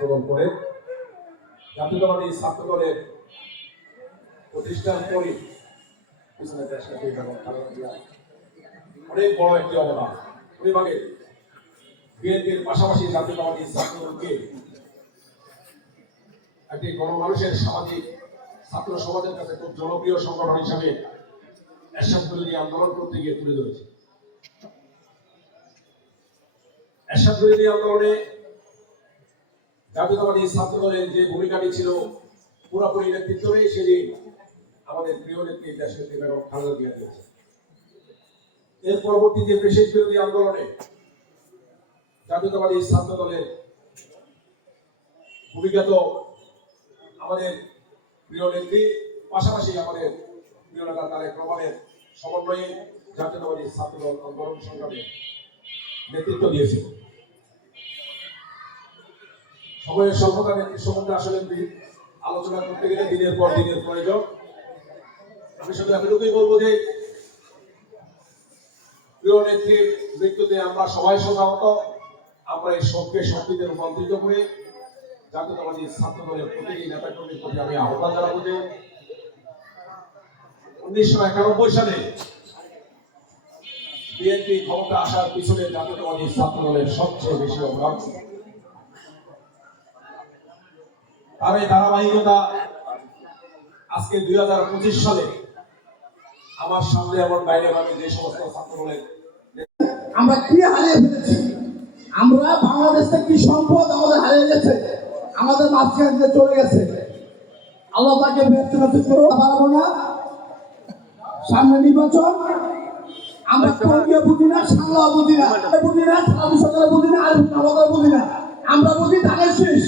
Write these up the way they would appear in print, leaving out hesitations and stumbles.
গ্রহণ করে জাতীয়তাবাদী ছাত্র দলের প্রতিষ্ঠান করি অনেক বড় একটি অবদান। ওইভাবে বিএনপির পাশাপাশি জাতীয়তাবাদী ছাত্রদলকে একটি গণমানুষের সামাজিক ছাত্র সমাজের কাছে খুব জনপ্রিয় সংগঠন হিসাবে এরশাদ বিরোধী আন্দোলন করতে গিয়ে তুলে ধরেছে। এরশাদ বিরোধী আন্দোলনে জাতীয়তাবাদী ছাত্র দলের যে ভূমিকাটি ছিল পুরোপুরি নেতৃত্ব নেই, সেদিন আমাদের প্রিয় নেত্রী দেশনেত্রী বেগম খালেদা জিয়া দিয়েছে। এর পরবর্তী যে ফ্যাসিস্ট বিরোধী আন্দোলনে জাতীয়তাবাদী ছাত্র দলের ভূমিকা তো আমাদের প্রিয় নেত্রী, পাশাপাশি আমাদের প্রিয় নেতা তারেক রহমানের সমন্বয়ে জাতীয়তাবাদী ছাত্র দল আন্দোলন সংগ্রামে নেতৃত্ব দিয়েছে। সময়ের স্বল্পতা নেতৃত্ব সম্বন্ধে আসলে আলোচনা করতে গেলে দিনের পর দিনের প্রয়োজন। আমি শুধু এতটুকুই বলবো যে প্রিয় নেত্রীর মৃত্যুতে আমরা সবাই শোকাহত। আমরা এই শোককে শক্তিতে রূপান্তরিত করে জাতীয়তাবাদী ছাত্র দলের প্রতিটি নেতাকর্মীর প্রতি আমি আহ্বান জানাবো যে 1991 সালে বিএনপি ক্ষমতা আসার পিছনে জাতীয়তাবাদী ছাত্র দলের সবচেয়ে বেশি অবদান। আর এই ধারাবাহিকতা আজকে 2025 সালে আমার সামনে এমন বাইরে ভাবে যে সমস্ত ছাত্র দলের আমরা কি হারিয়ে ফেলেছি, আমরা বাংলাদেশ থেকে কি সম্পদ আমাদের হারিয়ে গেছে, আমাদের মাঝখান দিয়ে চলে গেছে। আল্লাহ তাকে ব্যর্থ করতে পারবো না। সামনে নির্বাচন, আমরা কর্মীয় বুঝি না, সাংলা বুঝি না, বুঝি না, সাধু সরকার বুঝি না, আর আমাদের বুঝি না। আমরা বুঝি ধানের শীষ,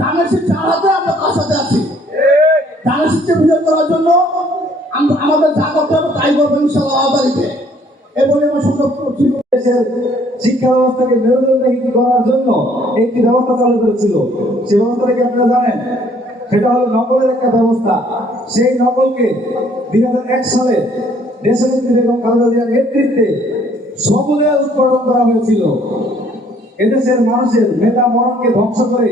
ধানের শীষ যার হাতে আমরা তার সাথে আছি। ধানের শীষকে বিজয় করার জন্য আমরা আমাদের যা করতে হবে তাই করবো ইনশাআল্লাহ তারিখে। এবং আমার সুন্দর শিক্ষা ব্যবস্থাকে মেরুদণ্ডহীন করার জন্য একটি ব্যবস্থা চালু করেছিল। সেই ব্যবস্থাটা কি আপনারা জানেন? সেটা হলো নকলের একটা ব্যবস্থা। সেই নকলকে 2001 সালে দেশনেত্রী বেগম খালেদা জিয়ার নেতৃত্বে সমূলে উৎপাদন করা হয়েছিল। এদেশের মানুষের মেধা মরণকে ধ্বংস করে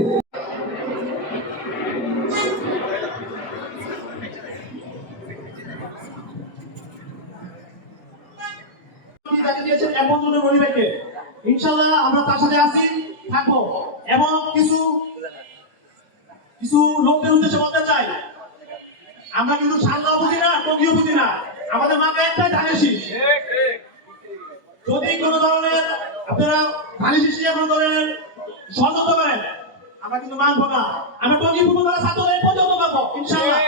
ইনশাআল্লাহ আমরা তার সাথে আছি, থাকবো। এবং কিছু লোকদের উদ্দেশ্যে বলতে চাই, আমরা কিন্তু সাংলা বুঝি না, টঙ্গিও বুঝি না, আমাদের মাকে একটাই ধানের শীষ। যদি কোনো ধরনের আপনারা ধানের শীষ নিয়ে কোনো ধরনের ষড়যন্ত্র করেন, আমরা কিন্তু মানবো না। আমরা টঙ্গি পূর্ব ছাত্র পর্যন্ত পাবো ইনশাআল্লাহ।